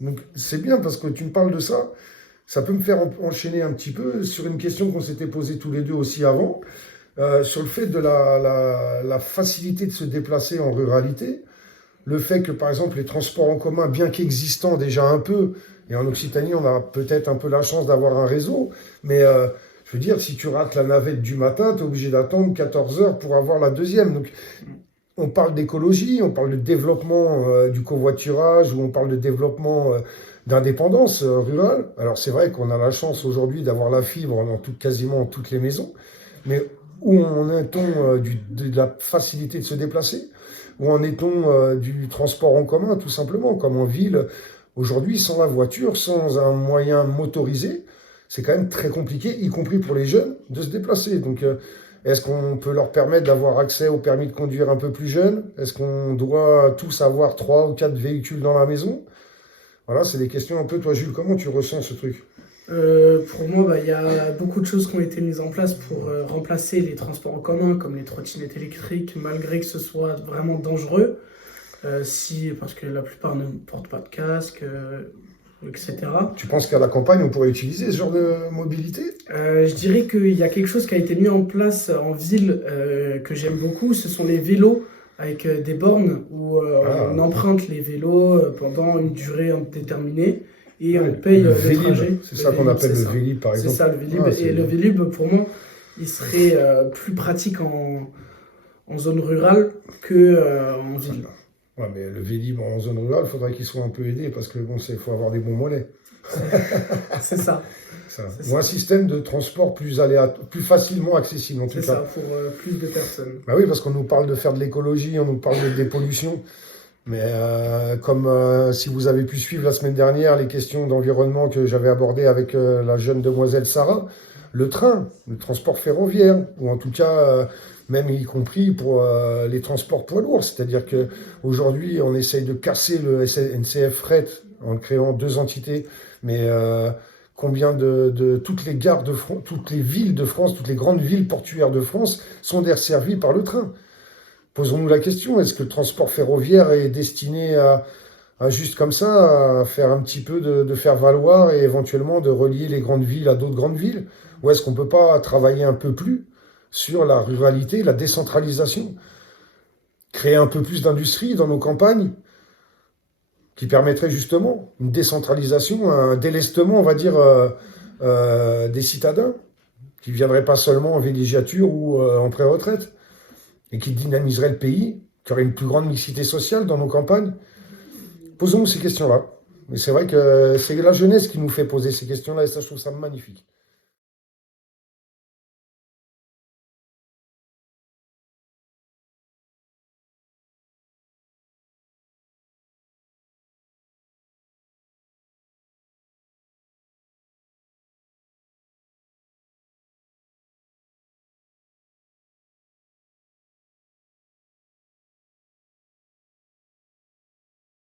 Donc c'est bien parce que tu me parles de ça. Ça peut me faire enchaîner un petit peu sur une question qu'on s'était posée tous les deux aussi avant, sur le fait de la facilité de se déplacer en ruralité. Le fait que, par exemple, les transports en commun, bien qu'existant déjà un peu, et en Occitanie, on a peut-être un peu la chance d'avoir un réseau, mais je veux dire, si tu rates la navette du matin, tu es obligé d'attendre 14 heures pour avoir la deuxième. Donc, on parle d'écologie, on parle de développement du covoiturage, ou on parle de développement d'indépendance rurale. Alors, c'est vrai qu'on a la chance aujourd'hui d'avoir la fibre dans quasiment toutes les maisons, mais où en est-on de la facilité de se déplacer? Où en est-on du transport en commun, tout simplement, comme en ville? Aujourd'hui, sans la voiture, sans un moyen motorisé, c'est quand même très compliqué, y compris pour les jeunes, de se déplacer. Donc, est-ce qu'on peut leur permettre d'avoir accès au permis de conduire un peu plus jeune? Est-ce qu'on doit tous avoir 3 ou 4 véhicules dans la maison? Voilà, c'est des questions un peu. Toi, Jules, comment tu ressens ce truc? Pour moi, il y a beaucoup de choses qui ont été mises en place pour remplacer les transports en commun, comme les trottinettes électriques, malgré que ce soit vraiment dangereux, parce que la plupart ne portent pas de casque, etc. Tu penses qu'à la campagne, on pourrait utiliser ce genre de mobilité? Je dirais qu'il y a quelque chose qui a été mis en place en ville que j'aime beaucoup, ce sont les vélos avec des bornes où on Ah, emprunte les vélos pendant une durée déterminée et on ouais. paye Le le Vélib, trajet. c'est Le ça qu'on Vélib, appelle c'est le ça. Vélib, par C'est exemple. ça le Vélib. Ah, Et le Vélib, pour moi, il serait plus pratique en zone rurale que en ville. Ouais, mais le Vélib en zone rurale, il faudrait qu'il soit un peu aidé parce que bon, il faut avoir des bons mollets. C'est ça. Ça. C'est Ou un ça. système de transport plus facilement accessible en tout C'est ça cas. pour plus de personnes. Bah oui, parce qu'on nous parle de faire de l'écologie, on nous parle de dépollution. Mais comme si vous avez pu suivre la semaine dernière les questions d'environnement que j'avais abordées avec la jeune demoiselle Sarah, le transport ferroviaire, ou en tout cas même y compris pour les transports poids lourds. C'est-à-dire que aujourd'hui on essaye de casser le NCF Fret en créant 2 entités, mais combien de toutes les gares de France, toutes les villes de France, toutes les grandes villes portuaires de France sont desservies par le train? Posons-nous la question, est-ce que le transport ferroviaire est destiné à juste comme ça, à faire un petit peu de faire valoir et éventuellement de relier les grandes villes à d'autres grandes villes? Ou est-ce qu'on ne peut pas travailler un peu plus sur la ruralité, la décentralisation, créer un peu plus d'industrie dans nos campagnes qui permettrait justement une décentralisation, un délestement, on va dire, des citadins qui ne viendraient pas seulement en villégiature ou en pré-retraite et qui dynamiserait le pays, qui aurait une plus grande mixité sociale dans nos campagnes? Posons-nous ces questions-là. Mais c'est vrai que c'est la jeunesse qui nous fait poser ces questions-là et ça, je trouve ça magnifique.